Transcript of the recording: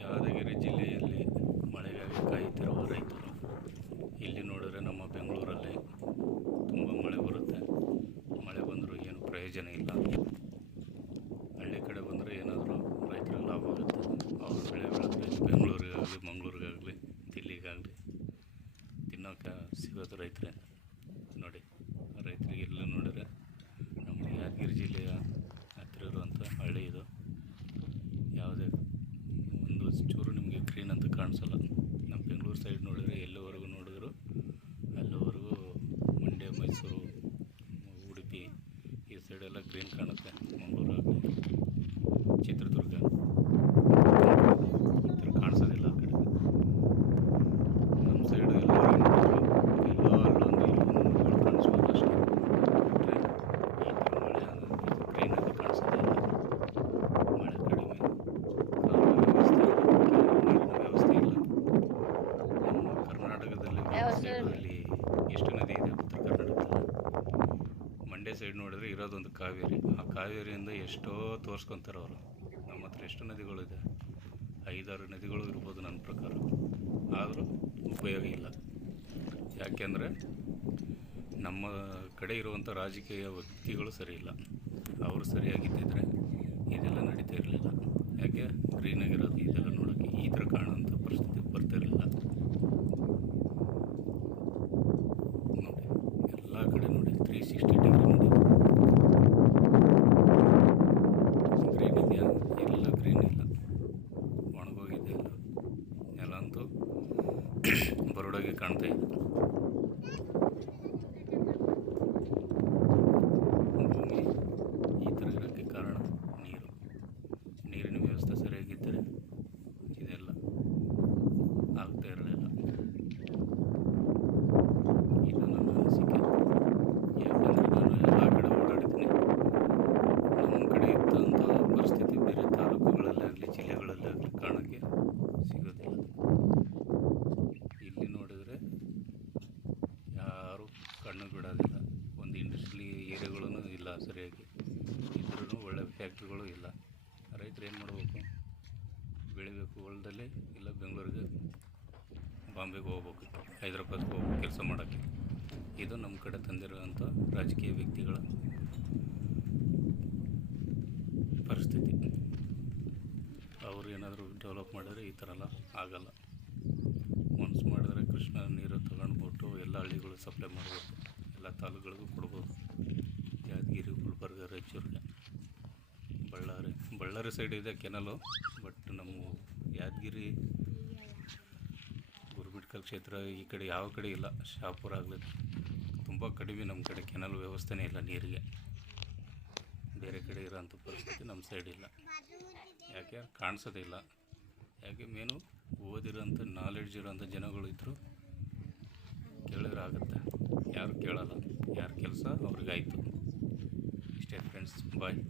ಯಾದಗಿರಿ ಜಿಲ್ಲೆಯಲ್ಲಿ ಮಳೆಗಾಗಿ ಕಾಯುತ್ತಿರುವ ರೈತರು ಇಲ್ಲಿ ನೋಡಿದ್ರೆ ನಮ್ಮ ಬೆಂಗಳೂರಲ್ಲಿ ತುಂಬ ಮಳೆ ಬರುತ್ತೆ. ಮಳೆ ಬಂದರೂ ಏನು ಪ್ರಯೋಜನ ಇಲ್ಲ. ಹಳ್ಳಿ ಕಡೆ ಬಂದರೆ ಏನಾದರೂ ರೈತರಿಗೆ ಲಾಭ ಆಗುತ್ತೆ. ಅವರು ಬೆಳೆ ಬೆಳೆದ್ರೆ ಬೆಂಗಳೂರಿಗಾಗಲಿ ಮಂಗಳೂರಿಗಾಗಲಿ ದಿಲ್ಲಿಗಾಗಲಿ ತಿನ್ನೋಕ್ಕೆ ಸಿಗೋದು ರೈತರೇ. ನೋಡಿ, ರೈತರಿಗೆ ಎಲ್ಲ ನೋಡಿದರೆ ನಮ್ಮ ಯಾದಗಿರಿ ಜಿಲ್ಲೆಯ ಹತ್ತಿರ ಇರುವಂಥ ಹಳ್ಳಿ ಇದು. ಯಾವುದೇ ಒಂದು ಚೂರು ನಿಮಗೆ ಗ್ರೀನ್ ಅಂತ ಕಾಣಿಸಲ್ಲ. ನಮ್ಮ ಬೆಂಗಳೂರು ಸೈಡ್ ನೋಡಿದರೆ ಎಲ್ಲವರೆಗೂ ನೋಡಿದ್ರು ಅಲ್ಲಿವರೆಗೂ ಮಂಡ್ಯ, ಮೈಸೂರು, ಉಡುಪಿ ಈ ಸೈಡೆಲ್ಲ ಗ್ರೀನ್ ಕಾಣುತ್ತೆ. ಮಂಗಳೂರು, ಚಿತ್ರದುರ್ಗ ಈ ಥರ ಕಾಣಿಸೋದಿಲ್ಲ ಆ ಕಡೆ. ನಮ್ಮ ಸೈಡು ಎಲ್ಲವರೆಗೂ ನೋಡಿದ್ರು ಎಲ್ಲೋ ಅಲ್ಲೊಂದು ಇಲ್ಲೊಂದು ಕಾಣಿಸ್ಬೋದು ಅಷ್ಟೇ. ಬಿಟ್ಟರೆ ಈ ಥರ ಮಳೆ ಗ್ರೀನಾಗಿ ಕಾಣಿಸೋದೇ ಇಲ್ಲ. ಮಳೆ ಕಡಿಮೆ, ನೀರಿನ ವ್ಯವಸ್ಥೆ ಇಲ್ಲ. ನಮ್ಮ ಕರ್ನಾಟಕದಲ್ಲಿ ಸೈಡಲ್ಲಿ ಎಷ್ಟು ನದಿ ಇದೆ ಉತ್ತರ ಕರ್ನಾಟಕದಲ್ಲಿ. ಮಂಡ್ಯ ಸೈಡ್ ನೋಡಿದ್ರೆ ಇರೋದೊಂದು ಕಾವೇರಿ. ಆ ಕಾವೇರಿಯಿಂದ ಎಷ್ಟೋ ತೋರಿಸ್ಕೊತಾರೆ ಅವರು. ನಮ್ಮ ಹತ್ರ ಎಷ್ಟು ನದಿಗಳಿದೆ, 5-6 ನದಿಗಳು ಇರ್ಬೋದು ನನ್ನ ಪ್ರಕಾರ. ಆದರೂ ಉಪಯೋಗ ಇಲ್ಲ. ಯಾಕೆಂದರೆ ನಮ್ಮ ಕಡೆ ಇರುವಂಥ ರಾಜಕೀಯ ವ್ಯಕ್ತಿಗಳು ಸರಿ ಇಲ್ಲ. ಅವರು ಸರಿಯಾಗಿದ್ದಿದ್ರೆ ಇದೆಲ್ಲ ನಡೀತಾ ಇರಲಿಲ್ಲ. ಯಾಕೆ ಗ್ರೀನಾಗಿರೋದು ಇದೆಲ್ಲ ನೋಡೋಕ್ಕೆ ಈ ಥರ ಕಾಣೋಂಥ ಪರಿಸ್ಥಿತಿ ಬರ್ತಿರಲಿಲ್ಲ. ನೋಡಿ, ಎಲ್ಲ ಕಡೆ ನೋಡಿ 360 ಡಿಗ್ರಿ ನೋಡಿ. ಗ್ರೀನ್ ಇದೆಯಾ? ಎಲ್ಲ ಗ್ರೀನ್ ಇಲ್ಲ, ಒಣಗೋಗಿದೆ ಎಲ್ಲ. ನೆಲ ಅಂತೂ ಬರಡಾಗಿ ಕಾಣ್ತಾ ಇದೆ. ಭೂಮಿ ಈ ಥರ ಇರೋಕ್ಕೆ ಕಾರಣ ನೀರಿನ ವ್ಯವಸ್ಥೆ ಸರಿಯಾಗಿದ್ದರೆ ಇದೆಲ್ಲ ಆಗ್ತಾ ಇರಲಿಲ್ಲ. ಇದು ನನ್ನ ಅನಿಸಿಕೆ. ಯಾಕೆಂದರೆ ನಾನು ಎಲ್ಲ ಕಡೆ ಓಡಾಡಿದ್ದೀನಿ. ನಮ್ಮ ಕಡೆ ಇದ್ದಂಥ ಪರಿಸ್ಥಿತಿ ಬೇರೆ ತಾಲೂಕುಗಳಲ್ಲೇ ಆಗಲಿ ಜಿಲ್ಲೆಗಳಲ್ಲೇ ಆಗಲಿ ಕಾಣೋಕ್ಕೆ ಸಿಗೋದಿಲ್ಲ. ಇಲ್ಲಿ ನೋಡಿದರೆ ಯಾರೂ ಕಣ್ಣು ಬಿಡೋದಿಲ್ಲ. ಒಂದು ಇಂಡಸ್ಟ್ರಿ ಏರಿಯಾಗಳೂ ಇಲ್ಲ ಸರಿಯಾಗಿ. ಇದ್ರೂ ಒಳ್ಳೆ ಫ್ಯಾಕ್ಟ್ರಿಗಳು ಇಲ್ಲ. ರೈತರು ಏನು ಮಾಡಬೇಕು? ಬೆಳಿಬೇಕು ಹೊಲದಲ್ಲಿ, ಇಲ್ಲ ಬೆಂಗಳೂರಿಗೆ, ಬಾಂಬೆಗೆ ಹೋಗ್ಬೇಕು, ಹೈದ್ರಾಬಾದ್ಗೆ ಹೋಗ್ಬೇಕು ಕೆಲಸ ಮಾಡೋಕ್ಕೆ. ಇದು ನಮ್ಮ ಕಡೆ ತಂದಿರುವಂಥ ರಾಜಕೀಯ ವ್ಯಕ್ತಿಗಳ ಪರಿಸ್ಥಿತಿ. ಅವರು ಏನಾದರೂ ಡೆವಲಪ್ ಮಾಡಿದರೆ ಈ ಥರ ಎಲ್ಲ ಆಗಲ್ಲ. ಮನಸ್ಸು ಮಾಡಿದ್ರೆ ಕೃಷ್ಣ ನೀರು ತಗೊಂಡ್ಬಿಟ್ಟು ಎಲ್ಲ ಹಳ್ಳಿಗಳು ಸಪ್ಲೈ ಮಾಡ್ಬೋದು, ಎಲ್ಲ ತಾಲೂಕುಗಳಿಗೂ ಕೊಡ್ಬೋದು. ಯಾದಗಿರಿ, ಗುಲ್ಬರ್ಗ, ರಾಯಚೂರಿಗೆ, ಬಳ್ಳಾರಿ ಸೈಡ್ ಇದೆ ಕೆನಲು. ಬಟ್ ನಮ್ಮ ಯಾದಗಿರಿ, ಗುರುಮಿಟ್ಕಲ್ ಕ್ಷೇತ್ರ ಈ ಕಡೆ ಯಾವ ಕಡೆ ಇಲ್ಲ. ಶಾಪುರ ಆಗಲಿ ತುಂಬ ಕಡಿಮೆ. ನಮ್ಮ ಕಡೆ ಕೆನಲ್ ವ್ಯವಸ್ಥೆನೇ ಇಲ್ಲ ನೀರಿಗೆ. ಬೇರೆ ಕಡೆ ಇರೋಂಥ ಪರಿಸ್ಥಿತಿ ನಮ್ಮ ಸೈಡ್ ಇಲ್ಲ. ಯಾಕೆ ಕಾಣಿಸೋದಿಲ್ಲ? ಯಾಕೆ ಮೇನು ಓದಿರೋಂಥ ನಾಲೆಡ್ಜ್ ಇರೋಂಥ ಜನಗಳು ಇದ್ದರೂ ಕೇಳಿದ್ರೆ ಆಗುತ್ತೆ. ಯಾರು ಕೇಳಲ್ಲ. ಯಾರ ಕೆಲಸ ಅವ್ರಿಗಾಯಿತು. ಇಷ್ಟೇ ಫ್ರೆಂಡ್ಸ್, ಬಾಯ್.